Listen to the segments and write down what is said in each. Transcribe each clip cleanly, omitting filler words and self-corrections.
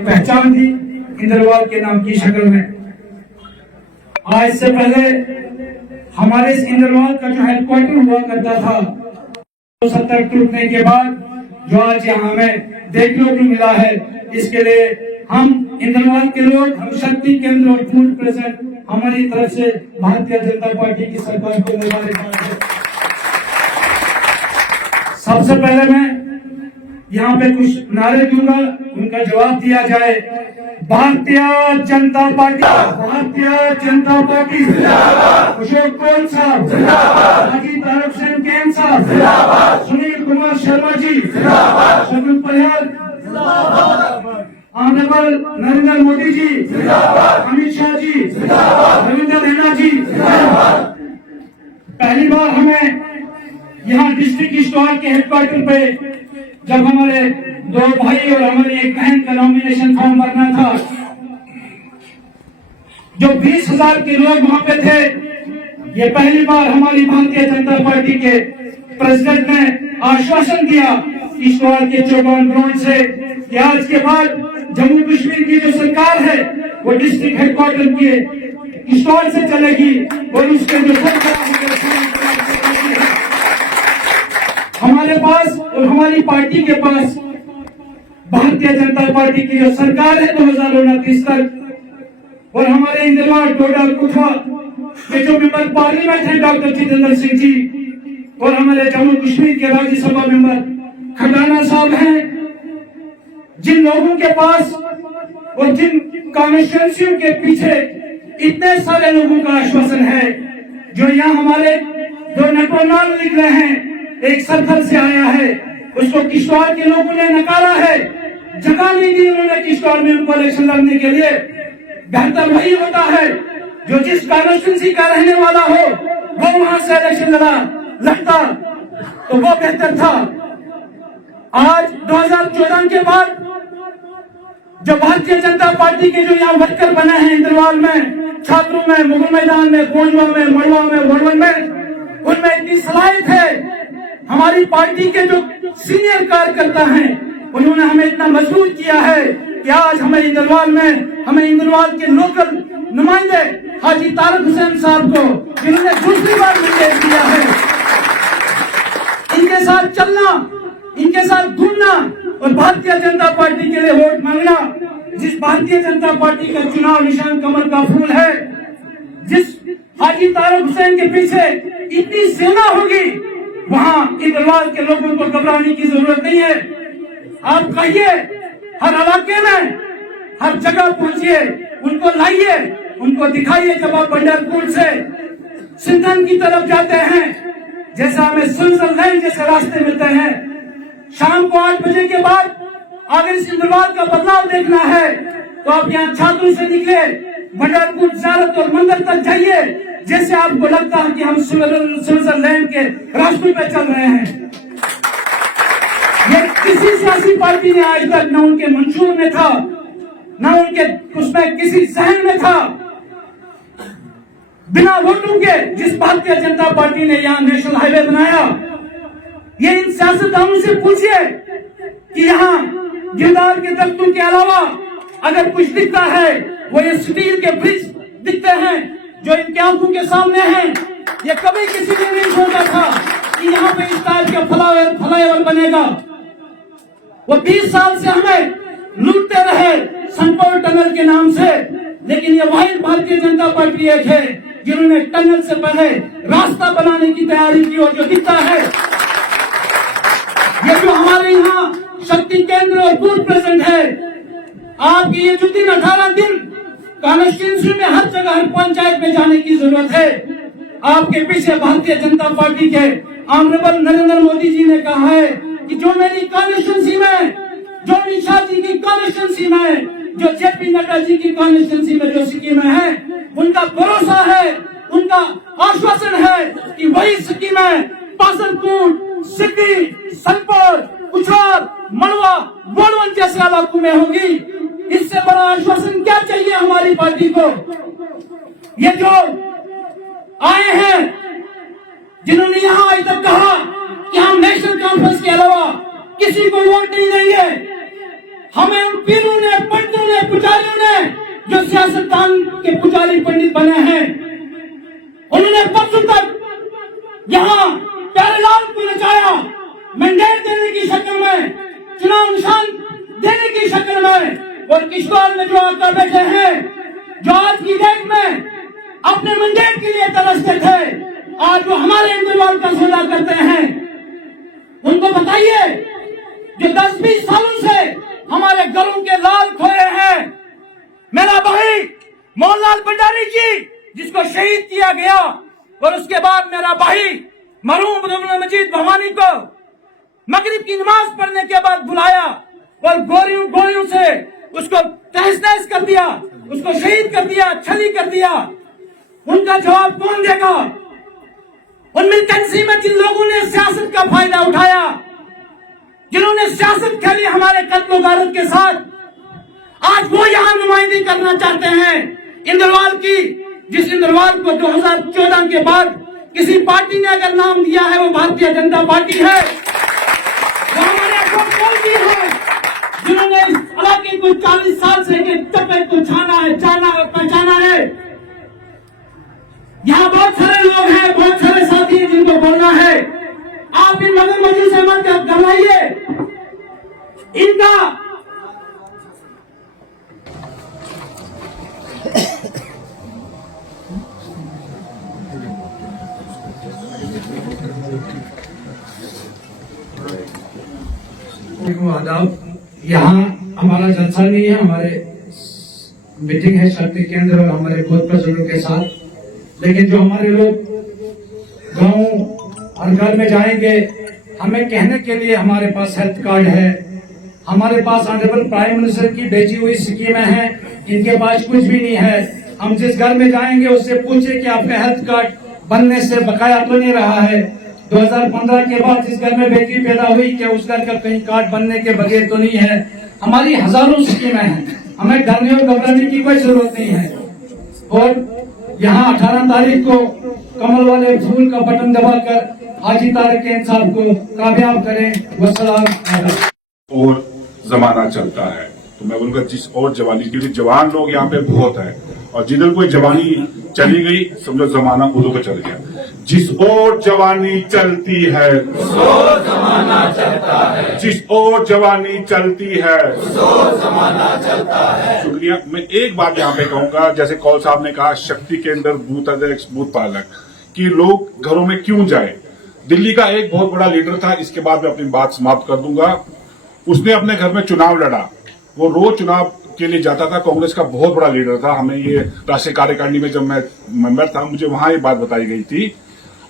पहचान थी इंद्रवाल के नाम की शक्ल में। आज से पहले हमारे इस इंद्रवाल का जो हेडक्वार्टर हुआ करता था 70 टूटने के बाद जो आज यहाँ हमें देखने को मिला है, इसके लिए हम इंद्रवाल के लोग, हम शक्ति केंद्र और फूड प्रेजेंट हमारी तरफ से भारतीय जनता पार्टी की सरकार को मुबारकबाद है। सबसे पहले मैं यहाँ पे कुछ नारे दूंगा, उनका जवाब दिया जाए। भारतीय जनता पार्टी, भारतीय जनता पार्टी अशोक कौल साहब, हाजी तारक हुसैन कैन साहब, सुनील कुमार शर्मा जी, शगुन परिहार, ऑनरेबल नरेंद्र मोदी जी, अमित शाह जी, रविंद्र रैना जी। पहली बार हमें यहाँ डिस्ट्रिक्ट स्टोर के हेडक्वार्टर पे जब हमारे दो भाई और हमारी एक बहन का नॉमिनेशन फॉर्म भरना था, जो 20,000 के लोग वहां पे थे, ये पहली बार हमारी भारतीय जनता पार्टी के प्रेसिडेंट ने आश्वासन दिया ईश्वर के चौगान ग्राउंड से कि आज के बाद जम्मू कश्मीर की जो सरकार है वो डिस्ट्रिक्ट हेडक्वार्टर के स्टोर से चलेगी और उसके जो हमारे पास और हमारी पार्टी के पास भारतीय जनता पार्टी की जो सरकार है 2029 तक, और हमारे इंद्रवाल, टोडा, कुठा के जो मेंबर पार्लियामेंट है डॉक्टर जितेंद्र सिंह जी, और हमारे जम्मू कश्मीर के राज्यसभा मेंबर खटाना साहब हैं, जिन लोगों के पास और जिन कॉन्स्टिट्यूंसियों के पीछे इतने सारे लोगों का आश्वासन है, जो यहाँ हमारे दो नाम लिख रहे हैं, एक सर्कल से आया है, उसको किश्तवाड़ के लोगों ने नकारा है, जगह नहीं दी उन्होंने किश्तवाड़ में उनको इलेक्शन लड़ने के लिए। बेहतर वही होता है जो जिस कॉन्स्टिट्यूंसी का रहने वाला हो वो वहां से इलेक्शन लड़ता तो वो बेहतर था। आज 2014 के बाद जो भारतीय जनता पार्टी के जो यहाँ वर्कर बने हैं इंद्रवाल में, छात्रों में, मुगल मैदान में, कोंजवा में, मड़वा में, वड़वन में, उनमें इतनी सलाहियत है। हमारी पार्टी के जो सीनियर कार्यकर्ता हैं उन्होंने हमें इतना मजबूत किया है कि आज हमें इंद्रवाल के लोकल नुमाइंदे हाजी तारक हुसैन साहब को, जिन्होंने दूसरी बार मैंडेट दिया है, इनके साथ चलना, इनके साथ घूमना और भारतीय जनता पार्टी के लिए वोट मांगना। जिस भारतीय जनता पार्टी का चुनाव निशान कमल का फूल है, जिस हाजी तारक हुसैन के पीछे इतनी सेना होगी, वहां इंद्रवाल के लोगों को घबराने की जरूरत नहीं है। आप कहिए, हर इलाके में, हर जगह पहुंचिए, उनको लाइए, उनको दिखाइए। जब आप पंढरपुर से सिंधन की तरफ जाते हैं, जैसा हमें स्विट्जरलैंड जैसे रास्ते मिलते हैं, शाम को 8 बजे के बाद अगर इस इंद्रवाल का बदलाव देखना है तो आप यहाँ छात्रों से निकले, पंढरपुर ज़ियारत और मंदिर तक जाइए, जैसे आपको लगता है कि हम स्विट्जरलैंड के रास्ते पे चल रहे हैं। ये किसी सियासी पार्टी ने आज तक न उनके मंशूर में था, न उनके उसमें किसी जहन में था। बिना वोटों के जिस भारतीय जनता पार्टी ने यहाँ नेशनल हाईवे बनाया, ये इन सियासतदानों से पूछिए कि यहाँ गिरदार के दफ्तरों के अलावा अगर कुछ दिखता है वो ये स्टील के ब्रिज दिखते हैं जो इनकी आंखों के सामने हैं। ये कभी किसी ने नहीं सोचा था कि यहाँ पे इस टाइप का फ्लाईओवर बनेगा। वो 20 साल से हमें लूटते रहे संकोल टनल के नाम से, लेकिन ये वही भारतीय जनता पार्टी एक है जिन्होंने टनल से पहले रास्ता बनाने की तैयारी की। और जो दिखता है, ये जो हमारे यहाँ शक्ति केंद्र और बूथ प्रेजेंट है, आपकी ये जो 18 दिन कॉन्स्टिट्यूंसी में हर जगह, हर पंचायत में जाने की जरूरत है। आपके पीछे भारतीय जनता पार्टी के ऑनरेबल नरेंद्र मोदी जी ने कहा है कि जो मेरी कॉन्स्टिट्यूंसी में, जो अमित शाह जी की कॉन्स्टिट्यूंसी में, जो जेपी नड्डा जी की कॉन्स्टिट्यूंसी में जो स्कीमें हैं, उनका भरोसा है, उनका आश्वासन है कि वही स्कीमें पासनपुर, सिद्धि, सनपुर, कुछार, मड़वा, वड़वन जैसे इलाकों में होगी। इससे बड़ा आश्वासन क्या चाहिए हमारी पार्टी को? ये जो आए हैं, जिन्होंने यहाँ आज तक कहा कि हम नेशनल कॉन्फ्रेंस के अलावा किसी को वोट नहीं देंगे, हमें उन पीरों ने सियासतदान के पुजारी पंडित बने हैं, उन्होंने परसों तक यहाँ प्यारेलाल को नचाया, मैंडेट देने की शक्ल में, चुनाव निशान देने की शक्ल में, और किशोर में जो आकर बैठे हैं, जो आज की डेट में अपने मैंडेट के लिए तरसते थे, आज वो हमारे इंद्रवाल का सौदा करते हैं। उनको बताइए जो 10-20 सालों से हमारे घरों के लाल खोए हैं। मेरा भाई मोहनलाल भंडारी जी, जिसको शहीद किया गया, और उसके बाद मेरा भाई मरहूम अब्दुल मजीद भवानी को मगरिब की नमाज पढ़ने के बाद बुलाया और गोलियों से उसको तहस नहस कर दिया, उसको शहीद कर दिया, छली कर दिया। उनका जवाब कौन देगा? उन मिलिटेंसी में जिन लोगों ने सियासत का फायदा उठाया, जिन्होंने सियासत खेली हमारे कत्लो गारत के साथ, आज वो यहाँ नुमाइंदगी करना चाहते हैं इंद्रवाल की। जिस इंद्रवाल को 2014 के बाद किसी पार्टी ने अगर नाम दिया है वो भारतीय जनता पार्टी है। वो हमारे अशोक गहलोत जी हैं, जिन्होंने इस इलाके को 40 साल से टप्पे को जाना और पहचाना है। यहाँ बहुत सारे लोग हैं, बहुत सारे साथी हैं जिनको बोलना है। आप इन मगरमच्छों से मत घबराइए। इनका आदाब। यहाँ हमारा जलसा नहीं है, हमारे मीटिंग है शक्ति केंद्र और हमारे खुद प्रजनों के साथ। लेकिन जो हमारे लोग गांव और घर में जाएंगे, हमें कहने के लिए हमारे पास हेल्थ कार्ड है, हमारे पास ऑनरेबल प्राइम मिनिस्टर की भेजी हुई स्कीमें हैं, इनके पास कुछ भी नहीं है। हम जिस घर में जाएंगे उससे पूछे कि आपका हेल्थ कार्ड बनने से बकाया तो नहीं रहा है? 2015 के बाद जिस घर में बेटी पैदा हुई, क्या उस घर का कहीं कार्ड बनने के बगैर तो नहीं है? हमारी हजारों स्कीमें हैं, हमें डरने और घबराने की कोई जरूरत नहीं है। और यहाँ 18 तारीख को कमल वाले फूल का बटन दबाकर हाजी तारिक साहब को कामयाब करें। वस्सलाम। और जमाना चलता है तो मैं बोलूंगा जिस और जवानी, क्योंकि जवान लोग यहाँ पे बहुत है, और जिधर कोई जवानी चली गई समझो जमाना उधर को चल गया। जिस और जवानी चलती है उस ओर जमाना चलता है, जिस और जवानी चलती है उस ओर जमाना चलता है। शुक्रिया। मैं एक बात यहाँ पे कहूंगा, जैसे कौल साहब ने कहा शक्ति के अंदर बूथ अध्यक्ष बूथ पालक कि लोग घरों में क्यों जाए। दिल्ली का एक बहुत बड़ा लीडर था, इसके बाद मैं अपनी बात समाप्त कर दूंगा। उसने अपने घर में चुनाव लड़ा, वो रोज चुनाव के लिए जाता था, कांग्रेस का बहुत बड़ा लीडर था। हमें ये राष्ट्रीय कार्यकारिणी में जब मैं मेंबर था, मुझे वहां ये बात बताई गई थी।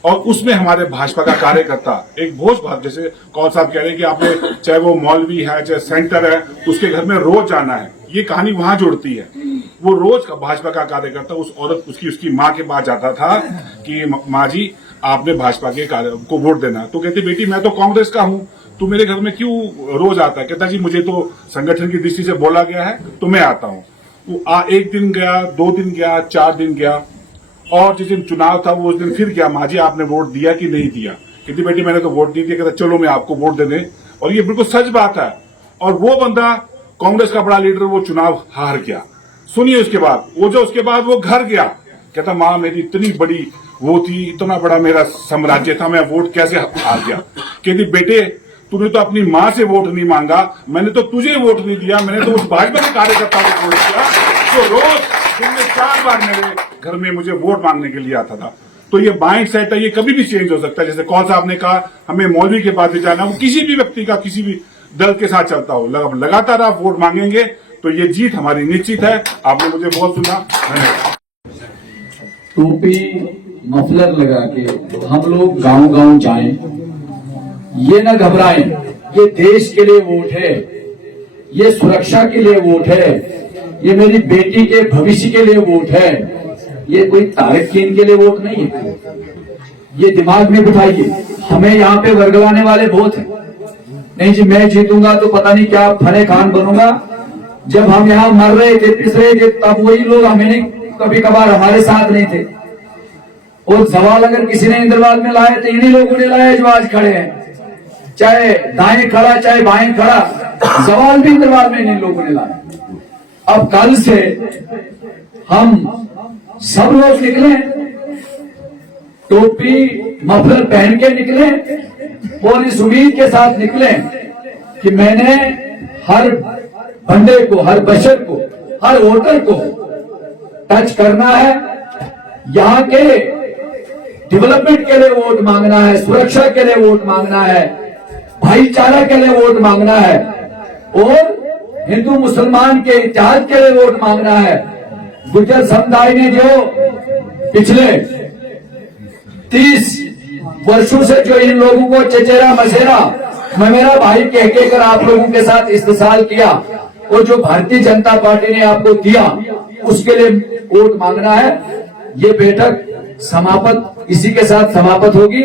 और उसमें हमारे भाजपा का कार्यकर्ता एक भोज भात, जैसे कौल साहब कह रहे हैं कि आपने चाहे वो मौलवी है चाहे सेंटर है, उसके घर में रोज जाना है, ये कहानी वहां जुड़ती है। वो रोज का भाजपा का कार्यकर्ता उस औरत उसकी माँ के पास जाता था कि माँ जी आपने भाजपा के को वोट देना। तो कहती बेटी मैं तो कांग्रेस का हूँ, तू मेरे घर में क्यों रोज आता है? कहता जी मुझे तो संगठन की दृष्टि से बोला गया है तो मैं आता हूँ। वो एक दिन गया, 2 दिन गया, 4 दिन गया, और जिस दिन चुनाव था वो उस दिन फिर गया, माँ जी आपने वोट दिया कि नहीं दिया? कहती बेटी मैंने तो वोट नहीं दिया। कहता चलो मैं आपको वोट दे दें। और ये बिल्कुल सच बात है। और वो बंदा कांग्रेस का बड़ा लीडर वो चुनाव हार गया। सुनिए उसके बाद वो घर गया, कहता माँ मेरी इतनी बड़ी वो थी, इतना बड़ा मेरा साम्राज्य था, मैं वोट कैसे हार गया? कहती बेटे तूने तो अपनी माँ से वोट नहीं मांगा, मैंने तो तुझे वोट नहीं दिया, मैंने तो उस भाजपा के कार्यकर्ता को वोट दिया जो रोज दिन में 4 बार मेरे घर में मुझे वोट मांगने के लिए आता था। तो ये माइंड सेट है, ये कभी भी चेंज हो सकता है। जैसे कौल साहब ने कहा हमें मौलवी के पास जाना, वो किसी भी व्यक्ति का किसी भी दल के साथ चलता हो, लगातार आप वोट मांगेंगे तो ये जीत हमारी निश्चित है। आपने मुझे बहुत सुना। टोपी मफलर लगा के हम लोग गांव गांव जाएं, ये न घबराएं। ये देश के लिए वोट है, ये सुरक्षा के लिए वोट है, ये मेरी बेटी के भविष्य के लिए वोट है, ये कोई तारीख के इनके लिए वोट नहीं है। ये दिमाग में बिठाइए। हमें यहाँ पे वर्गलाने वाले बहुत हैं। नहीं जी मैं जीतूंगा तो पता नहीं क्या फने खान बनूंगा। जब हम यहाँ मर रहे थे, पिस रहे थे, तब वही लोग हमें नहीं, कभी कभार हमारे साथ नहीं थे। और सवाल अगर किसी ने इंद्रवाल में लाया तो इन्हीं लोगों ने लाया जो आज खड़े हैं, चाहे दाएं खड़ा चाहे बाएं खड़ा, सवाल भी इंद्रवाल में इन्हीं लोगों ने लाया। अब कल से हम सब लोग निकले, टोपी मफलर पहन के निकले और इस उम्मीद के साथ निकले कि मैंने हर बंदे को, हर बशर को, हर वोटर को टच करना है। यहाँ के डेवलपमेंट के लिए वोट मांगना है, सुरक्षा के लिए वोट मांगना है, भाईचारा के लिए वोट मांगना है और हिंदू मुसलमान के इत्तेहाद के लिए वोट मांगना है। गुर्जर समुदाय ने जो पिछले 30 वर्षों से जो इन लोगों को चचेरा मसेरा मेरा भाई कह कर आप लोगों के साथ इस्तेसाल किया और जो भारतीय जनता पार्टी ने आपको दिया उसके लिए वोट मांगना है। ये बैठक समाप्त, इसी के साथ समाप्त होगी।